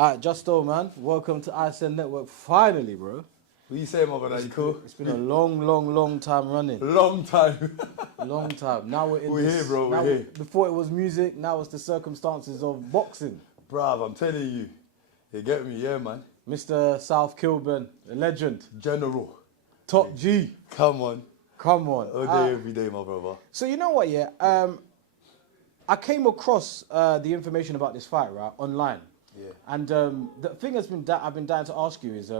Alright, Justo, man. Welcome to ISN Network. Finally, bro. What you saying, my brother? You cool? It's been a long time running. Long time. Long time. Now we're here, bro. We're here. Before it was music, now it's the circumstances of boxing. Bruv, I'm telling you. You get me? Yeah, man. Mr. South Kilburn, a legend. General. Top G. Come on. Come on. All day, every day, my brother. So you know what, yeah? I came across the information about this fight, right, online. Yeah. And the thing I've been dying to ask you is,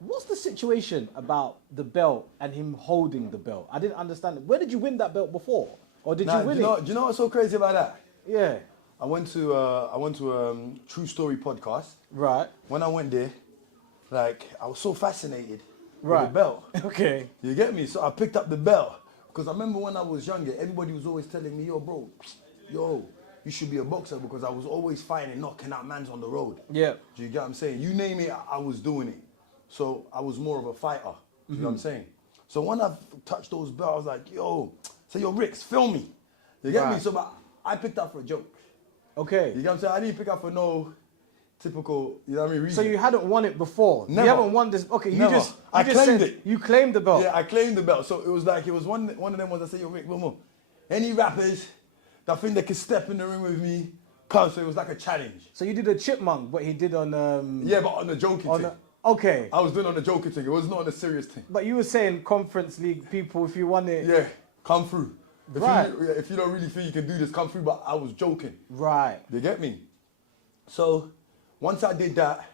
what's the situation about the belt and him holding the belt? I didn't understand it. Where did you win that belt before? Or did you win it? Do you know what's so crazy about that? Yeah. I went to True Story podcast. Right. When I went there, like, I was so fascinated with Right. the belt. Okay. You get me? So I picked up the belt. Because I remember when I was younger, everybody was always telling me, yo, bro, you should be a boxer, because I was always fighting and knocking out mans on the road. Yeah. Do you get what I'm saying? You name it, I was doing it. So I was more of a fighter. Do you know what I'm saying? So when I touched those belts, I was like, yo, say, yo, Ricks, film me. You get me? So but I picked up for a joke. Okay. You get what I'm saying? I didn't pick up for no typical, you know what I mean, reason. So you hadn't won it before? Never. You haven't won this? Okay, Never. I claimed it. You claimed the belt? Yeah, I claimed the belt. So it was like, one of them was, I said, yo, Rick, Boom, any rappers that think they can step in the ring with me, come. So it was like a challenge. So you did a chipmunk, but he did on... Yeah, but on the joking thing. Okay. I was doing on the joking thing. It was not on the serious thing. But you were saying Conference League people, if you won it... Yeah, come through. Right. If you don't really feel you can do this, come through. But I was joking. Right. You get me? So once I did that,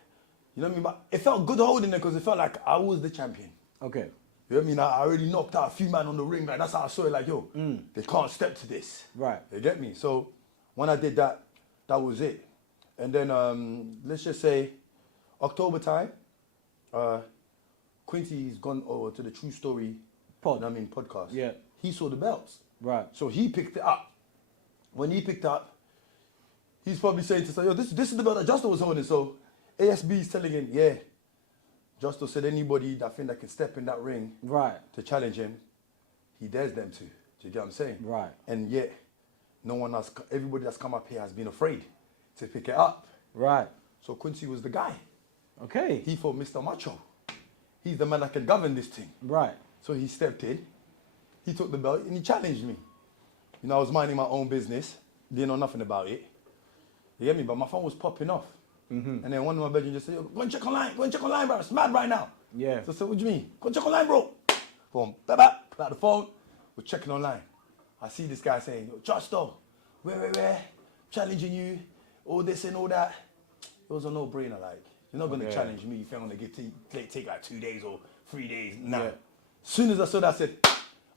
you know what I mean? But it felt good holding it, because it felt like I was the champion. Okay. You know what I mean? I already knocked out a few men on the ring. Like, that's how I saw it. Like, yo, they can't step to this. Right. You get me? So when I did that, that was it. And then let's just say October time, Quincy's gone over to the True Story podcast. Yeah. He saw the belts. Right. So he picked it up. When he picked up, he's probably saying to himself, yo, this is the belt that Justo was holding. So ASB is telling him, yeah, Justo said anybody that think that can step in that ring to challenge him, he dares them to. Do you get what I'm saying? Right. And yet, no one else, everybody that's come up here has been afraid to pick it up. Right. So Quincy was the guy. Okay. He thought Mr. Macho. He's the man that can govern this thing. Right. So he stepped in, he took the belt and he challenged me. You know, I was minding my own business, didn't know nothing about it. You get me? But my phone was popping off. And then one of my bedroom just said, yo, go and check online, bro. It's mad right now. Yeah. So I said, what do you mean? Go and check online, bro. Boom, pull out the phone, we're checking online. I see this guy saying, yo, Justo, where, challenging you, all this and all that. It was a no-brainer, like, you're not gonna challenge me if you're gonna take like 2 days or 3 days. Nah. Yeah. As soon as I saw that, I said,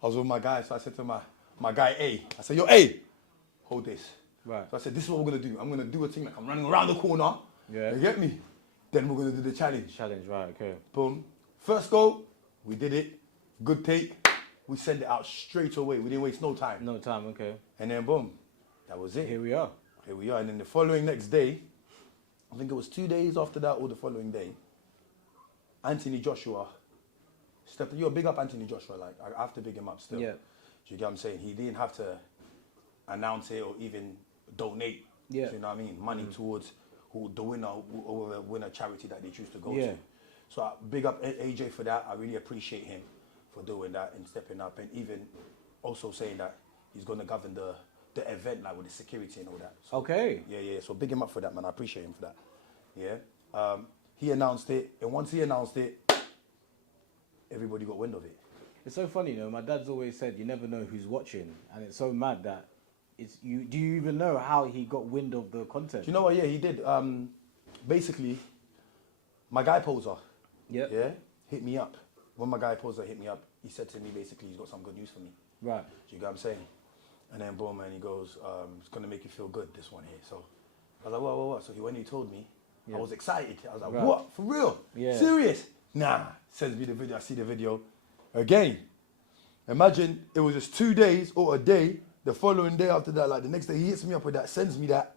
I was with my guy, so I said to my guy A, I said, yo, A, hold this. Right. So I said, this is what we're gonna do. I'm gonna do a thing like I'm running around the corner. Yeah. You get me? Then we're gonna do the challenge. Challenge, right, okay. Boom. First go, we did it. Good take. We sent it out straight away. We didn't waste no time. No time, okay. And then boom, that was it. Here we are. And then the following next day, I think it was 2 days after that or the following day, Anthony Joshua stepped in. You're big up Anthony Joshua, like, I have to big him up still. Yeah. Do you get what I'm saying? He didn't have to announce it or even donate, you know what I mean, money towards the winner or winner charity that they choose to go to. So I big up AJ for that. I really appreciate him for doing that and stepping up, and even also saying that he's going to govern the event, like with the security and all that. So, okay. Yeah. So big him up for that, man. I appreciate him for that. Yeah. He announced it, and once he announced it, everybody got wind of it. It's so funny, you know. My dad's always said you never know who's watching, and it's so mad that it's you. Do you even know how he got wind of the content? Do you know what? Yeah, he did. Basically, my guy Poser, hit me up. When my guy Poser hit me up, he said to me basically he's got some good news for me. Right. Do you get what I'm saying? And then boom, man, he goes, it's gonna make you feel good, this one here. So I was like, what? So when he told me, I was excited. I was like, what? For real? Yeah. Serious? Nah. Sends me the video. I see the video. Again, imagine it was just 2 days or a day. The following day after that, like the next day, he hits me up with that, sends me that.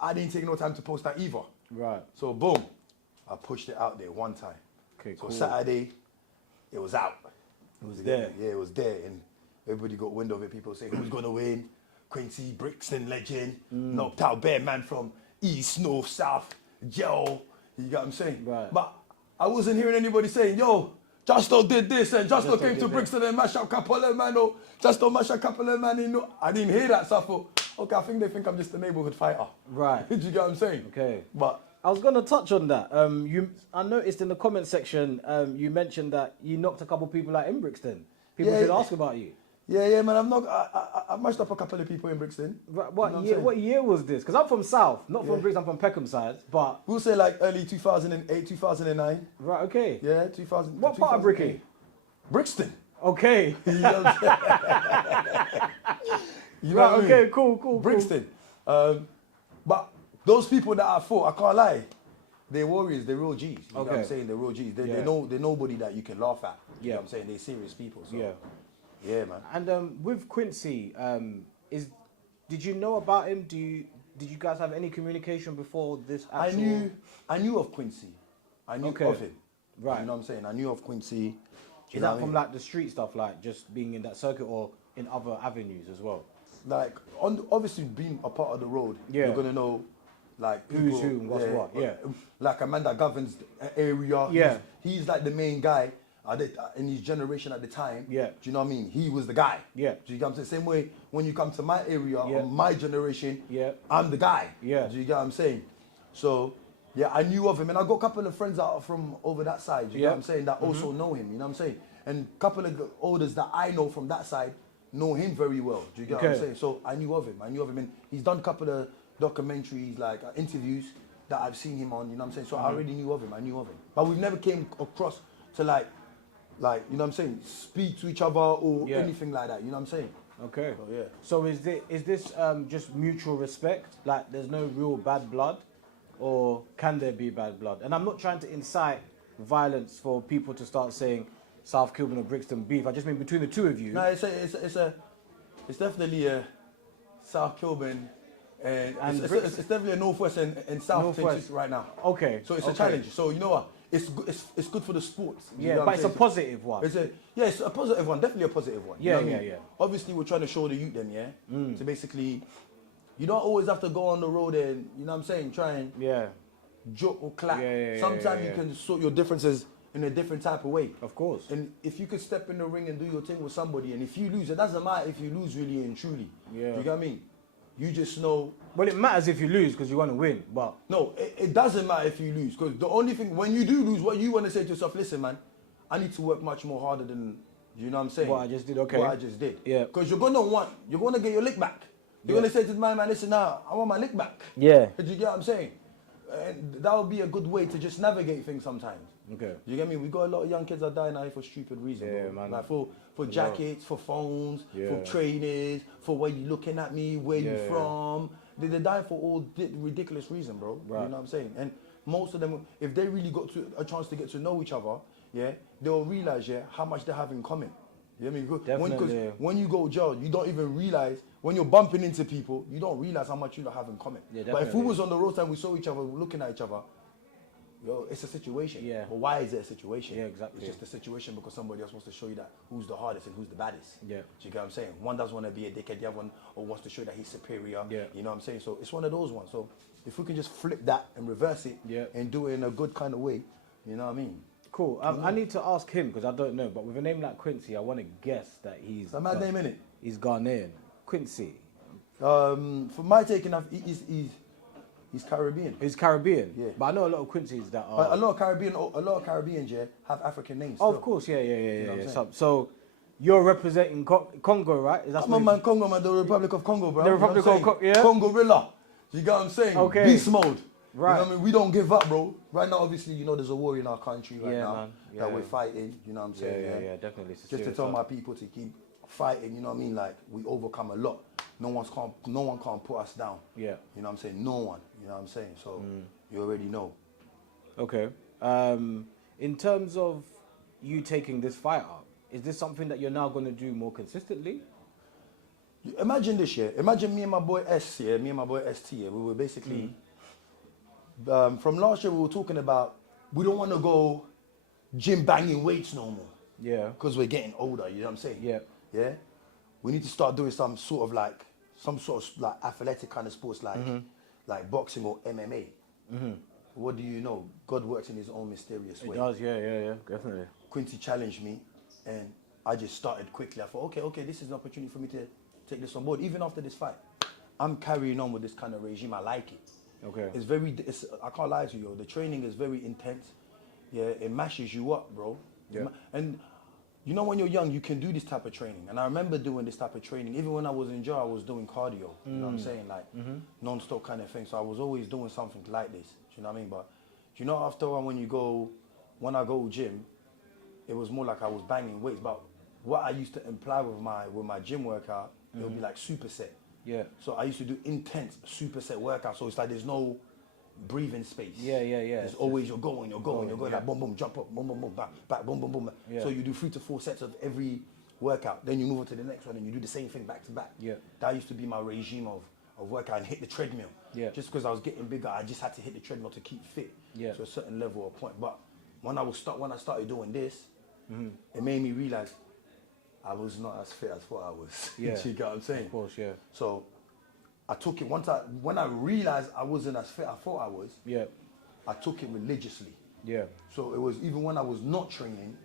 I didn't take no time to post that either. Right. So boom, I pushed it out there one time. Okay, so cool. Saturday, it was out. It was there. Yeah, it was there, and everybody got wind of it. People saying who's gonna win? Quincy, Brixton legend, knocked out Bear Man from East, North, South. gel. You get what I'm saying? Right. But I wasn't hearing anybody saying, yo, Justo did this and Justo came to Brixton and mashed up couple of man. Or Justo mashed up couple of man. You know, I didn't hear that, so I thought, okay, I think they think I'm just a neighborhood fighter. Right. Do you get what I'm saying? Okay. But I was gonna touch on that. I noticed in the comment section, you mentioned that you knocked a couple people out in Brixton. People should ask about you. Yeah, man. I mashed up a couple of people in Brixton. What year was this? Because I'm from South, not from Brixton. I'm from Peckham side, but we'll say like early 2008, 2009. Right. Okay. Yeah, 2000. What part of Bricky? Brixton. Okay. You know what I'm saying? You know what I mean? Okay. Cool. Brixton. But those people that I fought, I can't lie, they're warriors. They're real G's. You know what I'm saying? They're real G's. They're nobody that you can laugh at. You know what I'm saying? They're serious people. So. Yeah, man. And with Quincy, did you know about him? Did you guys have any communication before this? Actual... I knew of Quincy. I knew of him. Right. You know what I'm saying? I knew of Quincy. Is that from like the street stuff, like just being in that circuit, or in other avenues as well? Like, obviously being a part of the road, you're gonna know, like people, who's who and what's what. Yeah. Like a man that governs the area. Yeah. He's like the main guy. In his generation at the time, yeah. Do you know what I mean? He was the guy. Yeah. Do you get what I'm saying? Same way when you come to my area or my generation, I'm the guy. Yeah. Do you get what I'm saying? So, yeah, I knew of him, and I got a couple of friends that are from over that side. Do you get what I'm saying? That also know him. You know what I'm saying? And a couple of olders that I know from that side know him very well. Do you get what I'm saying? So I knew of him. And he's done a couple of documentaries, like interviews that I've seen him on. You know what I'm saying? So I already knew of him. But we never came across to like, you know what I'm saying, speak to each other or anything like that, you know what I'm saying? Okay. So, yeah. So is this just mutual respect? Like there's no real bad blood? Or can there be bad blood? And I'm not trying to incite violence for people to start saying South Kilburn or Brixton beef. I just mean between the two of you. No, it's definitely a South Kilburn and it's definitely a Northwest and South thing right now. Okay. So it's a challenge. So you know what? It's good for the sports. Yeah, but it's a positive one. It's a positive one, definitely a positive one. Yeah, you know what I mean? Obviously, we're trying to show the youth them, to basically, you don't always have to go on the road and, you know what I'm saying, try and joke or clap. Sometimes you can sort your differences in a different type of way. Of course. And if you could step in the ring and do your thing with somebody, and if you lose, it doesn't matter if you lose really and truly. Yeah. You get what I mean? You just know. Well, it matters if you lose because you want to win, but... No, it doesn't matter if you lose, because the only thing, when you do lose, what you want to say to yourself, listen, man, I need to work much more harder than, you know what I'm saying? What I just did, okay. What I just did. Yeah. Because you're going to get your lick back. You're going to say to the man, listen, now, I want my lick back. Yeah. Do you get what I'm saying? And that would be a good way to just navigate things sometimes. Okay. You get me? We got a lot of young kids that die now for stupid reasons. Yeah, bro. man. Like for jackets, for phones, for trainers, for where you looking at me, where you from. They die for all ridiculous reasons, bro. Right. You know what I'm saying? And most of them, if they really got a chance to get to know each other, they'll realize, how much they have in common. You know what I mean? Because when you go jail, you don't even realize, when you're bumping into people, you don't realize how much you have in common. Yeah, but if we was on the road and we saw each other, looking at each other, it's a situation. Yeah. But why is it a situation? Yeah, exactly. It's just a situation because somebody else wants to show you that who's the hardest and who's the baddest. Yeah. Do you get what I'm saying? One doesn't want to be a dickhead, the other one wants to show that he's superior. Yeah. You know what I'm saying? So it's one of those ones. So if we can just flip that and reverse it and do it in a good kind of way, you know what I mean? Cool. I need to ask him because I don't know, but with a name like Quincy, I want to guess that he's... It's a mad name, innit? He's Ghanaian. Quincy. For my taking, he's Caribbean. He's Caribbean. Yeah. But I know a lot of Quincy's that are... A lot of Caribbeans, have African names. Oh, of course, yeah. So you're representing Congo, right? I'm a man, Congo, man, the Republic of Congo, bro. The Republic of Congo, yeah? Congo Gorilla. You get what I'm saying? Okay. Beast mode. Right. You know what I mean? We don't give up, bro. Right now, obviously, you know, there's a war in our country right now man. that we're fighting. You know what I'm saying? Yeah, definitely. Just to tell my people to keep fighting. You know what I mean? Like, we overcome a lot. No one can't put us down. Yeah. You know what I'm saying? No one. You know what I'm saying? So you already know. Okay. In terms of you taking this fight up, is this something that you're now going to do more consistently? Imagine this, Imagine me and my boy S, Me and my boy ST, We were basically... from last year, we were talking about we don't want to go gym banging weights no more. Yeah. Because we're getting older, you know what I'm saying? Yeah. Yeah? We need to start doing some sort of athletic kind of sports like boxing or MMA. what do you know? God works in his own mysterious way. It does, yeah, definitely. Quincy challenged me, and I just started quickly. I thought, okay, this is an opportunity for me to take this on board. Even after this fight, I'm carrying on with this kind of regime. I like it. Okay. I can't lie to you, the training is very intense. Yeah, it mashes you up, bro. Yeah. And you know, when you're young, you can do this type of training. And I remember doing this type of training. Even when I was in jail, I was doing cardio. You know what I'm saying? Like, non-stop kind of thing. So I was always doing something like this. Do you know what I mean? But, you know, after when I go gym, it was more like I was banging weights. But what I used to imply with my gym workout, it would be like superset. Yeah. So I used to do intense superset workout. So it's like there's no breathing space. Yeah. It's always you're going, like boom, boom, jump up, boom, boom, boom, back, boom, boom, boom. Yeah. So you do 3 to 4 sets of every workout. Then you move on to the next one and you do the same thing back to back. Yeah. That used to be my regime of workout, and hit the treadmill. Yeah. Just because I was getting bigger, I just had to hit the treadmill to keep fit. Yeah. To a certain level or point. But when I started doing this, it made me realize I was not as fit as what I was. Yeah. You get what I'm saying? Of course, yeah. So I took it when I realized I wasn't as fit I thought I was. Yeah. I took it religiously. Yeah. So it was even when I was not training,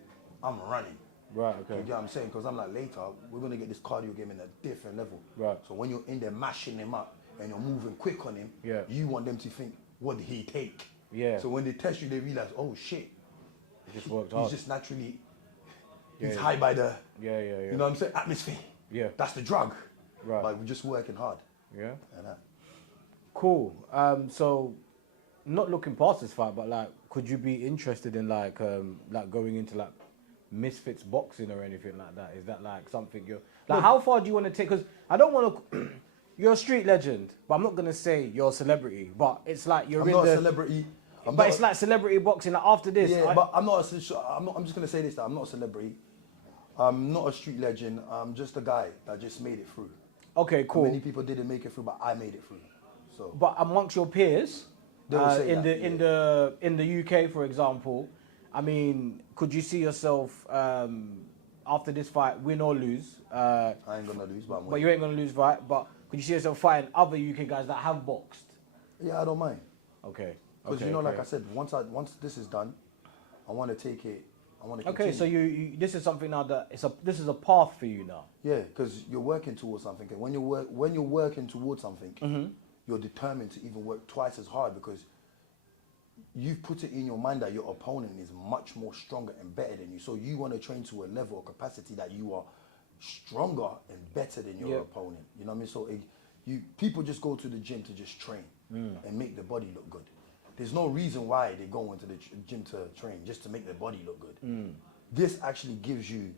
I'm running. Right, okay. You get what I'm saying? Because I'm like, later, we're going to get this cardio game in a different level. Right. So when you're in there mashing him up and you're moving quick on him, yeah, you want them to think, what did he take? Yeah. So when they test you, they realize, oh shit. It just worked hard. He's just naturally, he's high by the, yeah. You know what I'm saying? Atmosphere. Yeah. That's the drug. Right. But we're just working hard. Yeah. And cool. So, not looking past this fight, but like, could you be interested in like going into like misfits boxing or anything like that? Is that like something you're like? How far do you want to take? Because I don't want to. You're a street legend, but I'm not gonna say you're a celebrity. But it's like you're I'm not a celebrity. But it's like celebrity boxing. Like after this, yeah. But I'm not. I'm just gonna say this. That I'm not a celebrity. I'm not a street legend. I'm just a guy that just made it through. Okay, cool. Many people didn't make it through, but I made it through. So. But amongst your peers, in the UK, for example, I mean, could you see yourself after this fight, win or lose? I ain't gonna lose, but I'm winning. But you ain't gonna lose, right? But could you see yourself fighting other UK guys that have boxed? Yeah, I don't mind. Okay. Because like I said, once this is done, I want to take it. I want to. Okay, so you this is something now that this is a path for you now. Yeah, because you're working towards something, and when you're working towards something, you're determined to even work twice as hard because you've put it in your mind that your opponent is much more stronger and better than you. So you want to train to a level or capacity that you are stronger and better than your opponent. You know what I mean? So people just go to the gym to just train and make the body look good. There's no reason why they go into the gym to train, just to make their body look good. This actually gives you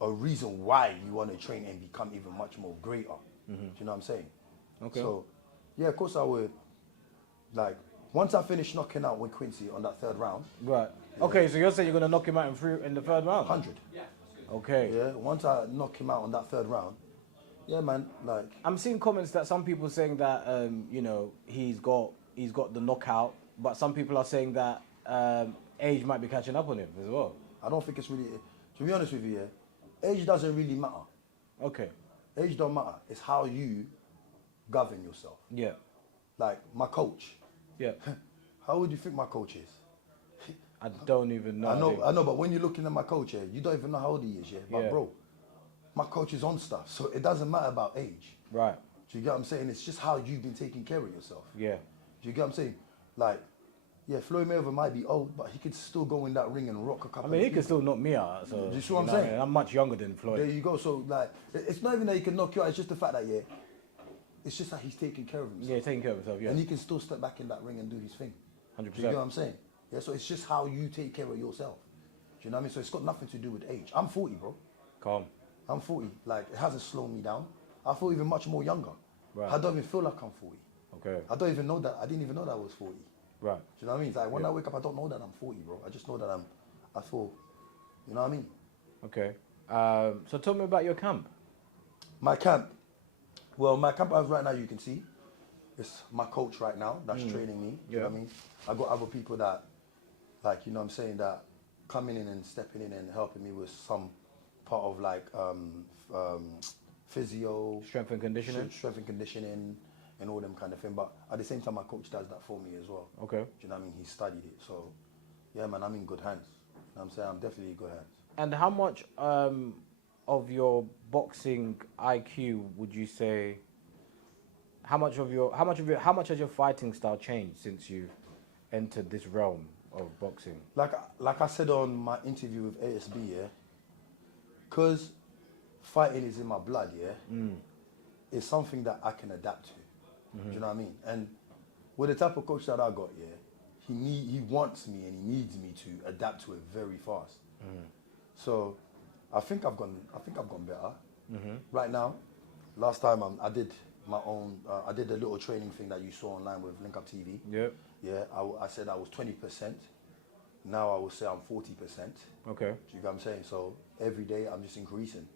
a reason why you want to train and become even much more greater. Do you know what I'm saying? Okay. So, yeah, of course I would. Like, once I finish knocking out with Quincy on that third round. Right. Okay, so you're saying you're going to knock him out in the third round? 100. Yeah, that's good. Okay. Yeah, once I knock him out on that third round, yeah, man, like... I'm seeing comments that some people saying that, you know, he's got the knockout, but some people are saying that age might be catching up on him as well. I don't think it's really... To be honest with you, yeah, age doesn't really matter. Okay. Age don't matter. It's how you govern yourself. Yeah. Like, my coach. Yeah. How old do you think my coach is? I don't even know. I know, but when you're looking at my coach, yeah, you don't even know how old he is, yeah? But bro, my coach is on stuff, so it doesn't matter about age. Right. Do you get what I'm saying? It's just how you've been taking care of yourself. Yeah. Do you get what I'm saying? Like, yeah, Floyd Mayweather might be old, but he could still go in that ring and rock a couple of he can still knock me out. So, do you see what I'm saying? I'm much younger than Floyd. There you go. So, like, it's not even that he can knock you out, it's just the fact that, yeah, it's just that he's taking care of himself. Yeah, taking care of himself, yeah. And he can still step back in that ring and do his thing. 100%. Do you get what I'm saying? Yeah, so it's just how you take care of yourself. Do you know what I mean? So it's got nothing to do with age. I'm 40, bro. Calm. I'm 40. Like, it hasn't slowed me down. I feel even much more younger. Right. I don't even feel like I'm 40. Okay. I don't even know that. I didn't even know that I was 40. Right. Do you know what I mean? It's like when I wake up, I don't know that I'm 40, bro. I just know that I feel, you know what I mean? Okay. So tell me about your camp. My camp. Well, my camp right now, you can see, it's my coach right now that's training me. Do you know what I mean? I got other people that, like, you know what I'm saying, that coming in and stepping in and helping me with some part of like physio. Strength and conditioning. Strength and conditioning. and all them kind of thing. But at the same time, my coach does that for me as well. Okay. Do you know what I mean? He studied it. So, yeah, man, I'm in good hands. You know what I'm saying? I'm definitely in good hands. And how much of your boxing IQ would you say? How much has your fighting style changed since you've entered this realm of boxing? Like I said on my interview with ASB, yeah, because fighting is in my blood, yeah, it's something that I can adapt to. Do you know what I mean? And with the type of coach that I got, yeah, he wants me and he needs me to adapt to it very fast. So I think I've gone better. Right now, last time I did my own, I did a little training thing that you saw online with Link Up TV. Yep. Yeah, I said I was 20%. Now I will say I'm 40%. Okay. Do you get what I'm saying? So every day I'm just increasing.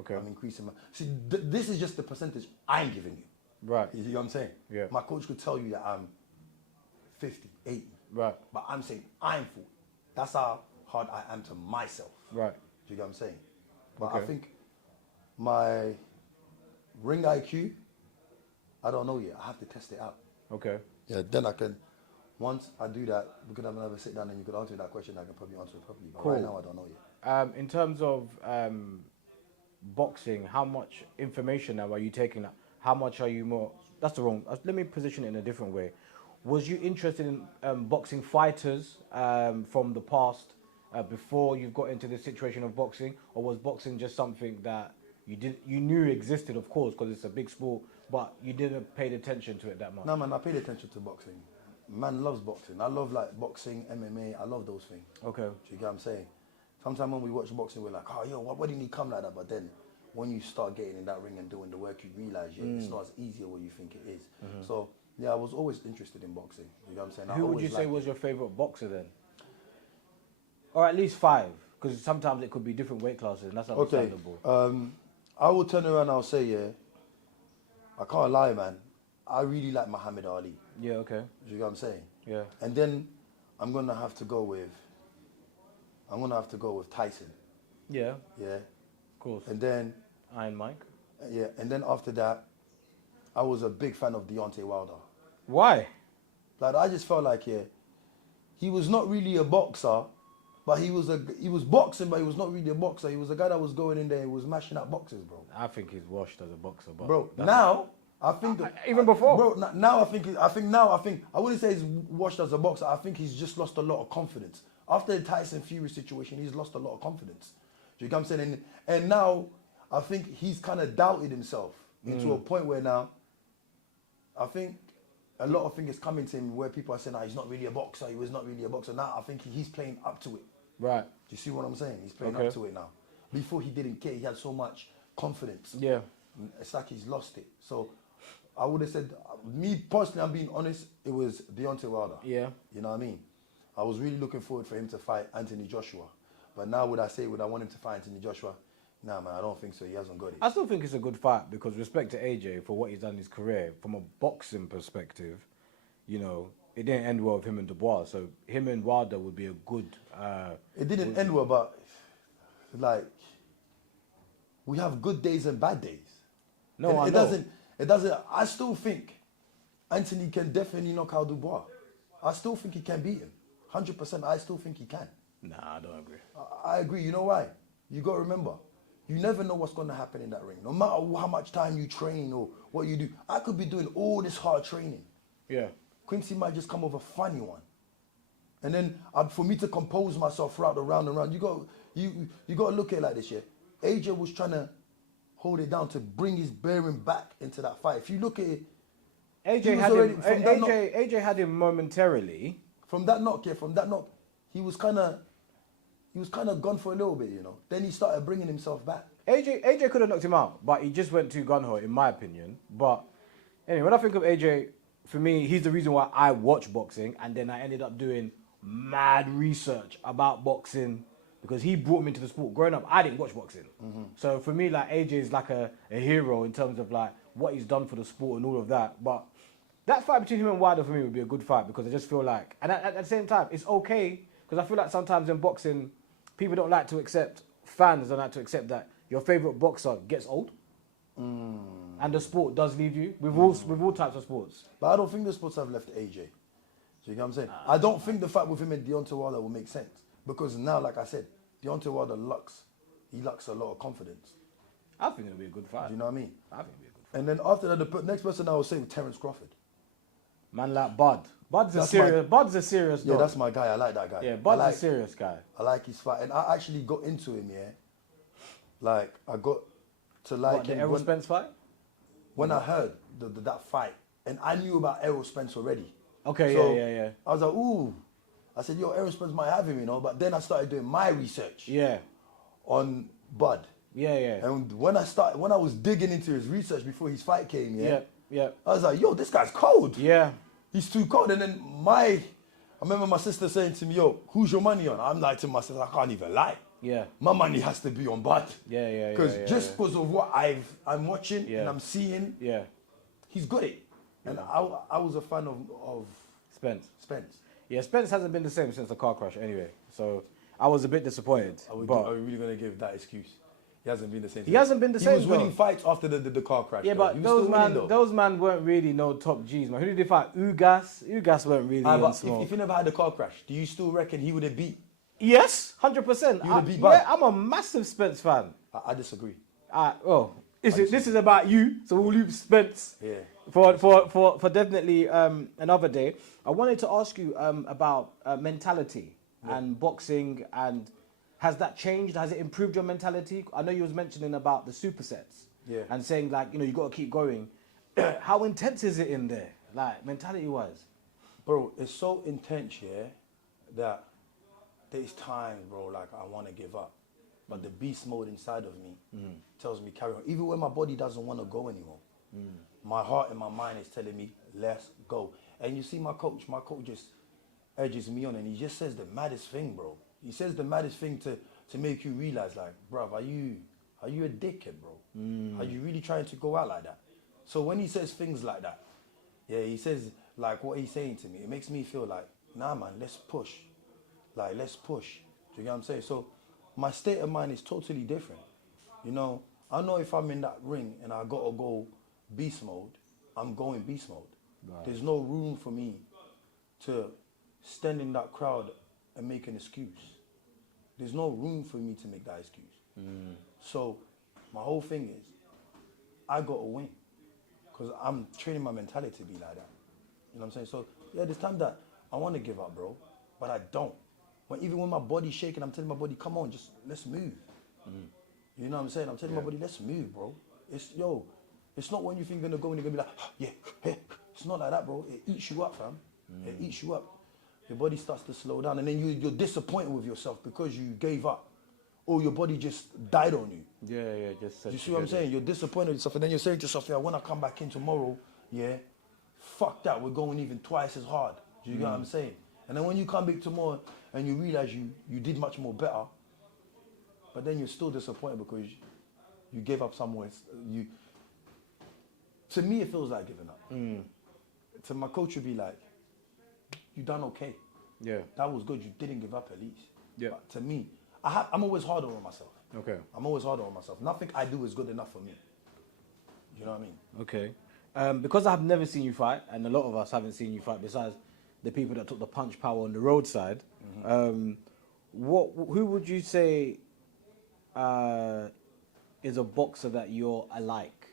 Okay. I'm increasing my... See, this is just the percentage I'm giving you. Right. You see what I'm saying? Yeah. My coach could tell you that I'm 50, 80. Right. But I'm saying I'm 40. That's how hard I am to myself. Right. Do you get what I'm saying? But Okay. I think my ring IQ, I don't know yet. I have to test it out. Okay. Yeah, then I can... Once I do that, we could have another sit down and you could answer that question. I can probably answer it properly. But Cool. right now, I don't know yet. In terms of boxing, how much information now are you taking? How much are you more? That's the wrong. Let me position it in a different way. Was you interested in boxing fighters from the past before you got into this situation of boxing, or was boxing just something that you knew existed, of course, because it's a big sport, but you didn't pay attention to it that much? No, man, I paid attention to boxing. Man loves boxing. I love like boxing, MMA. I love those things. Okay. Do you get what I'm saying? Sometimes when we watch boxing, we're like, oh, yo, why didn't he come like that? But then when you start getting in that ring and doing the work, you realize, yeah, it's not as easy as what you think it is. So, yeah, I was always interested in boxing. You know what I'm saying? Who would you say was your favorite boxer then? Or at least 5, because sometimes it could be different weight classes, and that's understandable. Okay. I will turn around and I'll say, yeah, I can't lie, man. I really like Muhammad Ali. Yeah, okay. Do you get what I'm saying? Yeah. And then I'm gonna have to go with Tyson. Yeah. Yeah. Of course. And then Iron Mike. yeah, and then after that, I was a big fan of Deontay Wilder. Why? Like I just felt like he was not really a boxer, but he was boxing, but he was not really a boxer. He was a guy that was going in there and was mashing up boxers, bro. I think he's washed as a boxer, but bro, now I think even before, bro. Now I think I wouldn't say he's washed as a boxer. I think he's just lost a lot of confidence after the Tyson Fury situation. He's lost a lot of confidence. Do you get what I'm saying? And now I think he's kind of doubted himself into a point where now I think a lot of things is coming to him where people are saying, he's not really a boxer. He was not really a boxer. Now I think he's playing up to it. Right. Do you see what I'm saying? He's playing up to it now. Before he didn't care. He had so much confidence. Yeah. It's like he's lost it. So I would have said, me personally, I'm being honest, it was Deontay Wilder. Yeah. You know what I mean? I was really looking forward for him to fight Anthony Joshua. But now would I want him to fight Anthony Joshua? Nah, man, I don't think so. He hasn't got it. I still think it's a good fight because respect to AJ for what he's done in his career, from a boxing perspective, you know, it didn't end well with him and Dubois. So him and Wilder would be a good... it didn't end well, but like, we have good days and bad days. No, it doesn't, I still think Anthony can definitely knock out Dubois. I still think he can beat him. 100%, I still think he can. Nah, I don't agree. I agree. You know why? You got to remember, you never know what's going to happen in that ring. No matter how much time you train or what you do. I could be doing all this hard training. Yeah. Quincy might just come with a funny one. And then for me to compose myself throughout the round and round, you got to look at it like this, yeah? AJ was trying to hold it down to bring his bearing back into that fight. If you look at it, AJ had him momentarily. From that knock, he was kind of gone for a little bit, you know. Then he started bringing himself back. AJ could have knocked him out, but he just went too gun-ho, in my opinion. But anyway, when I think of AJ, for me, he's the reason why I watch boxing, and then I ended up doing mad research about boxing because he brought me into the sport. Growing up, I didn't watch boxing. So for me, like, AJ is like a hero in terms of like what he's done for the sport and all of that. But that fight between him and Wilder for me would be a good fight because I just feel like, and at the same time, it's okay because I feel like sometimes in boxing, people don't like to accept, fans don't like to accept that your favorite boxer gets old. And the sport does leave you with all types of sports. But I don't think the sports have left AJ. So you get what I'm saying? I don't think the fight with him and Deontay Wilder will make sense. Because now, like I said, Deontay Wilder lacks a lot of confidence. I think it'll be a good fight. Do you know what I mean? I think it'll be a good fight. And then after that, the next person I would say was Terence Crawford. Man like Bud. Bud's a serious dog. Yeah, that's my guy. I like that guy. Yeah, Bud's a serious guy. I like his fight. And I actually got into him, yeah. Like, I got to like him. The him. Errol Spence fight? When I heard that fight, and I knew about Errol Spence already. Okay, so yeah. I was like, ooh. I said, yo, Errol Spence might have him, you know. But then I started doing my research. Yeah. On Bud. Yeah. And when I was digging into his research before his fight came, yeah. I was like, yo, this guy's cold. Yeah. He's too cold. And then I remember my sister saying to me, yo, who's your money on? I'm like to myself, I can't even lie. Yeah. My money has to be on Bud. Yeah. Because because of what I'm watching and I'm seeing, he's good at it. And I was a fan of Spence. Spence. Yeah, Spence hasn't been the same since the car crash anyway. So I was a bit disappointed. Are we really going to give that excuse? He hasn't been the same. He hasn't been the same. He was winning fights after the car crash. Yeah, but those man weren't really no top G's, man. Who did they fight? Ugas. Ugas weren't really on smoke. If he never had the car crash, do you still reckon he would have beat? Yes, 100%. You would have beat Bud? Yeah, I'm a massive Spence fan. I disagree. This is about you, so we'll leave Spence. Yeah. For definitely another day. I wanted to ask you about mentality and boxing, and has that changed? Has it improved your mentality? I know you was mentioning about the supersets and saying like, you got to keep going. How intense is it in there, like mentality-wise? Bro, it's so intense, that there's times, bro, like I want to give up. But the beast mode inside of me tells me carry on. Even when my body doesn't want to go anymore. My heart and my mind is telling me, let's go. And you see my coach just urges me on, and he just says the maddest thing, bro. He says the maddest thing to make you realize, like, bruv, are you a dickhead, bro? Are you really trying to go out like that? So when he says things like that, he says, like, what he's saying to me, it makes me feel like, nah, man, let's push. Like, let's push. Do you get what I'm saying? So my state of mind is totally different. I know if I'm in that ring and I got to go beast mode, I'm going beast mode. Right. There's no room for me to stand in that crowd and make an excuse. There's no room for me to make that excuse. So my whole thing is, I got to win. Because I'm training my mentality to be like that. You know what I'm saying? So, there's times that I want to give up, bro. But I don't. Even when my body's shaking, I'm telling my body, come on, just let's move. You know what I'm saying? I'm telling my body, let's move, bro. It's not when you think you're going to go and you're going to be like, It's not like that, bro. It eats you up, fam. It eats you up. Your body starts to slow down, and then you're disappointed with yourself because you gave up. Or your body just died on you. Yeah, just... You see what I'm saying? You're disappointed with yourself, and then you're saying to yourself, when I come back in tomorrow, fuck that, we're going even twice as hard. Do you get what I'm saying? And then when you come back tomorrow and you realize you did much more better, but then you're still disappointed because you gave up somewhere. To me, it feels like giving up. To my coach would be like, you done okay. Yeah. That was good. You didn't give up at least. Yeah. But to me, I'm always harder on myself. Okay. I'm always harder on myself. Nothing I do is good enough for me. You know what I mean? Okay. Because I have never seen you fight, and a lot of us haven't seen you fight besides the people that took the punch power on the roadside, who would you say is a boxer that you're alike?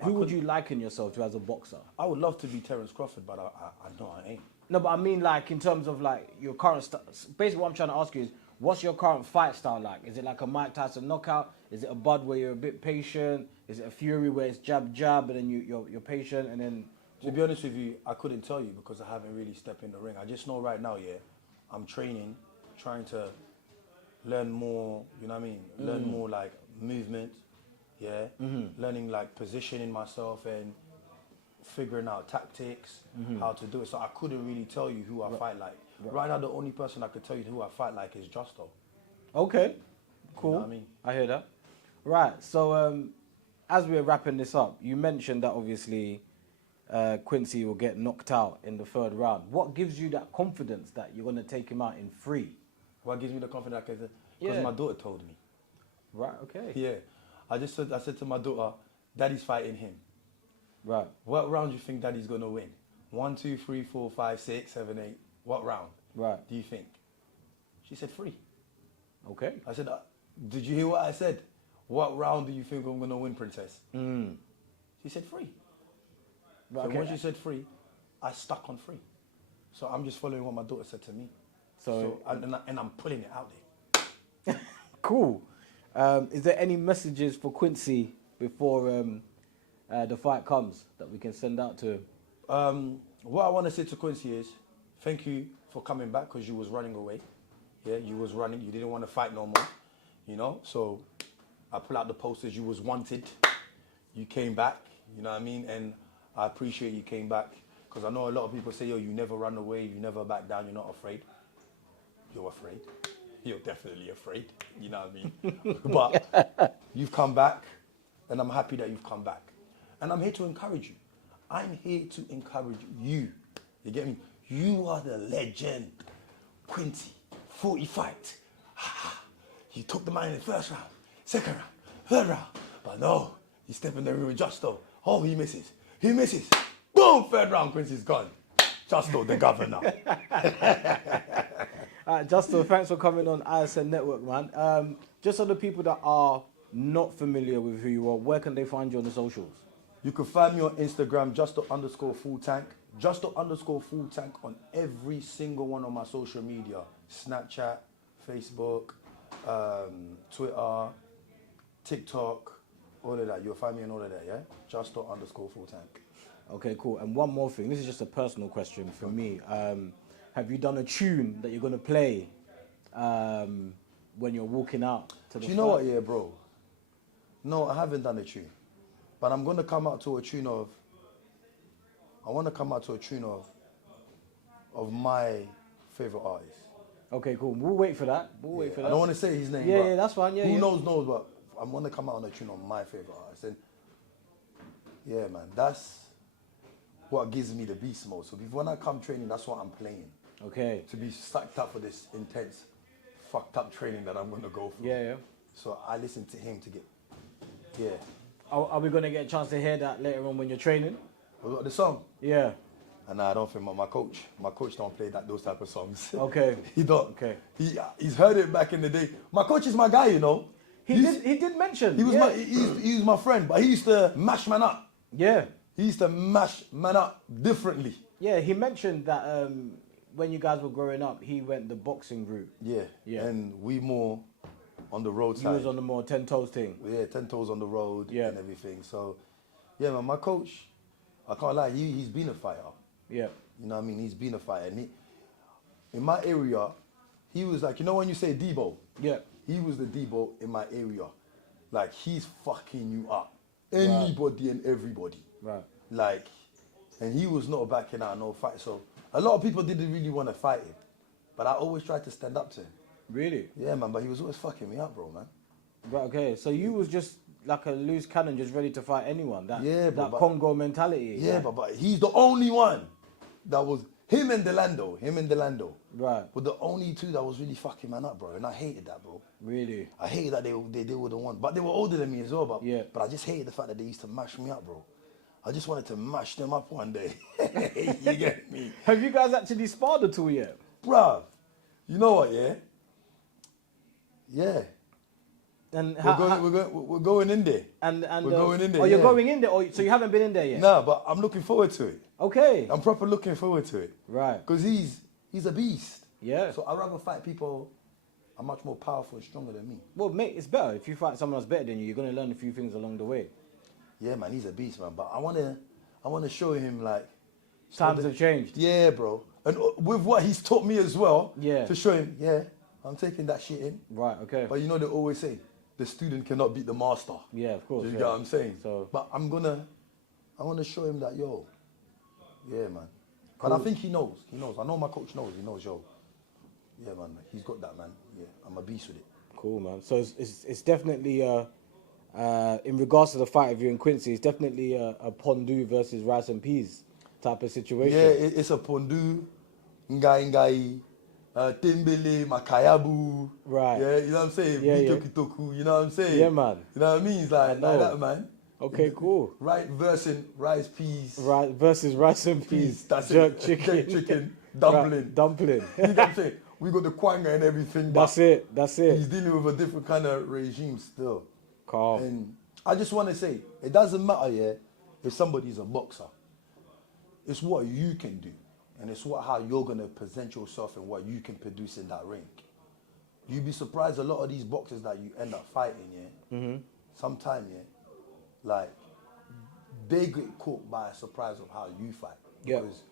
Who would you liken yourself to as a boxer? I would love to be Terence Crawford, but I know I ain't. No, but I mean like in terms of like your current basically what I'm trying to ask you is, what's your current fight style like? Is it like a Mike Tyson knockout? Is it a Bud where you're a bit patient? Is it a Fury where it's jab, jab, and then you're patient, and then... To be honest with you, I couldn't tell you because I haven't really stepped in the ring. I just know right now, I'm training, trying to learn more, you know what I mean? Learn more like movement, learning like positioning myself and figuring out tactics, how to do it. So I couldn't really tell you who I fight like. Right now, the only person I could tell you who I fight like is Justo. Okay, cool. You know what I mean? I hear that. Right, so as we're wrapping this up, you mentioned that obviously Quincy will get knocked out in the third round. What gives you that confidence that you're going to take him out in 3? What gives me the confidence? Because my daughter told me. Right, okay. Yeah. I said to my daughter, Daddy's fighting him. Right. What round do you think Daddy's gonna win? 1, 2, 3, 4, 5, 6, 7, 8. What round? Right. Do you think? She said 3. Okay. I said, did you hear what I said? What round do you think I'm gonna win, Princess? She said 3. Right, So okay. when she said 3, I stuck on 3. So I'm just following what my daughter said to me. And I'm pulling it out there. Cool. Is there any messages for Quincy before the fight comes that we can send out to him? What I want to say to Quincy is, thank you for coming back because you was running away. Yeah, you was running. You didn't want to fight no more. You know, so I pull out the posters. You was wanted. You came back. You know what I mean? And I appreciate you came back because I know a lot of people say, yo, you never run away. You never back down. You're not afraid. You're afraid. You're definitely afraid. You know what I mean? But you've come back, and I'm happy that you've come back. And I'm here to encourage you. I'm here to encourage you. You get me? You are the legend. Quincy, 40 fight. You took the man in the first round, second round, third round. But no, you step in the ring with Justo. Oh, he misses. He misses. Boom, third round, Quincy's gone. Justo, the governor. Justo, thanks for coming on ISN Network, man. Just so the people that are not familiar with who you are, where can they find you on the socials? You can find me on Instagram, Justo_full-tank. Justo_full-tank on every single one of my social media. Snapchat, Facebook, Twitter, TikTok, all of that. You'll find me on all of that, yeah? Justo_full-tank. Okay, cool. And one more thing. This is just a personal question for me. Have you done a tune that you're going to play when you're walking out to the Do you know what, yeah, bro? No, I haven't done a tune. But I'm going to come out to a tune of... I want to come out to a tune of my favorite artist. Okay, cool. We'll wait for that. We'll wait for that. I don't want to say his name. Yeah, that's fine. Yeah, who knows, but I'm going to come out on a tune of my favorite artist. And yeah, man, that's what gives me the beast mode. So when I come training, that's what I'm playing. Okay. To be stacked up for this intense, fucked up training that I'm going to go through. Yeah. So I listen to him to get, yeah. Are we going to get a chance to hear that later on when you're training? The song? Yeah. And I don't think my coach don't play those type of songs. Okay. He don't. Okay. He's heard it back in the day. My coach is my guy, you know. He did mention. He was he was my friend, but he used to mash man up. Yeah. He used to mash man up differently. Yeah, he mentioned that when you guys were growing up, he went the boxing route. Yeah. Yeah. And we more on the road side. He was on the more 10 toes thing. Yeah, 10 toes on the road and everything. So, yeah, man, my coach, I can't lie, he's been a fighter. Yeah. You know what I mean? He's been a fighter. And in my area, he was like, you know when you say Debo? Yeah. He was the Debo in my area. Like, he's fucking you up. Anybody and everybody. Right. Like, and he was not backing out no fight. So, a lot of people didn't really want to fight him. But I always tried to stand up to him. Really? Yeah, man, but he was always fucking me up, bro, man. Right, okay. So you was just like a loose cannon, just ready to fight anyone. That Congo mentality. Yeah, but he's the only one that was him and Delando. Right. Were the only two that was really fucking man up, bro. And I hated that, bro. Really? I hated that they were the one. But they were older than me as well, but I just hated the fact that they used to mash me up, bro. I just wanted to mash them up one day. You get me? Have you guys actually sparred at all yet? Bruh, you know what, yeah? Yeah. And we're going in there. And we're going in there. Oh, you're going in there? So you haven't been in there yet? No, but I'm looking forward to it. Okay. I'm proper looking forward to it. Right. Because he's a beast. Yeah. So I'd rather fight people are much more powerful and stronger than me. Well, mate, it's better. If you fight someone that's better than you, you're going to learn a few things along the way. Yeah, man, he's a beast, man. But I want to show him, like... Times have changed. Yeah, bro. And with what he's taught me as well, yeah, to show him, yeah, I'm taking that shit in. Right, okay. But you know they always say, the student cannot beat the master. Yeah, of course. You get what I'm saying? So, but I want to show him that, yo, yeah, man. Cool. But I think he knows. I know my coach knows. He knows, yo. Yeah, man. He's got that, man. Yeah, I'm a beast with it. Cool, man. So it's definitely, in regards to the fight of you and Quincy, it's definitely a Pondu versus rice and peas type of situation. Yeah, it's a Pondu, Ngai, Timbele, Makayabu. Right. Yeah, you know what I'm saying? Yeah, yeah. Bitoki, you know what I'm saying? Yeah, man. You know what I mean? It's like that, man. Okay, cool. Right, versing rice, peas. Right, versus rice and peas. That's jerk it. chicken. Jerk chicken, dumpling. Right, dumpling. You know what I'm saying? We got the kwanga and everything. That's it. That's it. He's dealing with a different kind of regime still. Calm. And I just want to say, it doesn't matter, yeah, if somebody's a boxer. It's what you can do. And it's how you're going to present yourself and what you can produce in that ring. You'd be surprised a lot of these boxers that you end up fighting, yeah, sometime, yeah, like, they get caught by a surprise of how you fight. Yeah. Because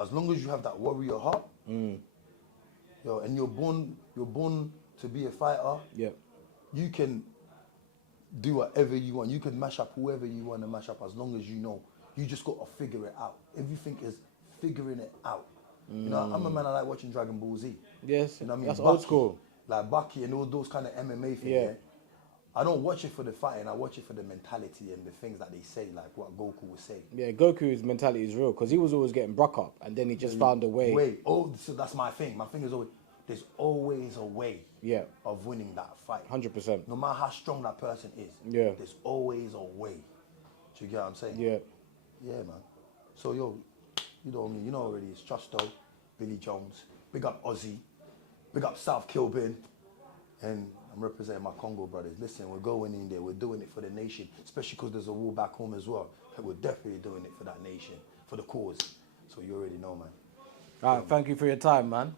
as long as you have that warrior heart, yo, and you're born to be a fighter, you can do whatever you want. You can mash up whoever you want to mash up as long as you know. You just got to figure it out. Everything is figuring it out. You know, I'm a man, I like watching Dragon Ball Z. Yes, you know what I mean? that's Baki, old school. Like Baki and all those kind of MMA things, yeah. I don't watch it for the fighting, I watch it for the mentality and the things that they say, like what Goku was saying. Yeah, Goku's mentality is real because he was always getting broke up and then he just found a way. So that's my thing. My thing is always, there's always a way of winning that fight. 100%. No matter how strong that person is, there's always a way. Do you get what I'm saying? Yeah. Yeah, man. So, yo, you know me, you know already, it's Justo, Billy Jones, big up Ozzy, big up South Kilburn, and I'm representing my Congo brothers. Listen, we're going in there, we're doing it for the nation, especially because there's a war back home as well. We're definitely doing it for that nation, for the cause. So you already know, man. All right, thank you for your time, man.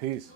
Peace.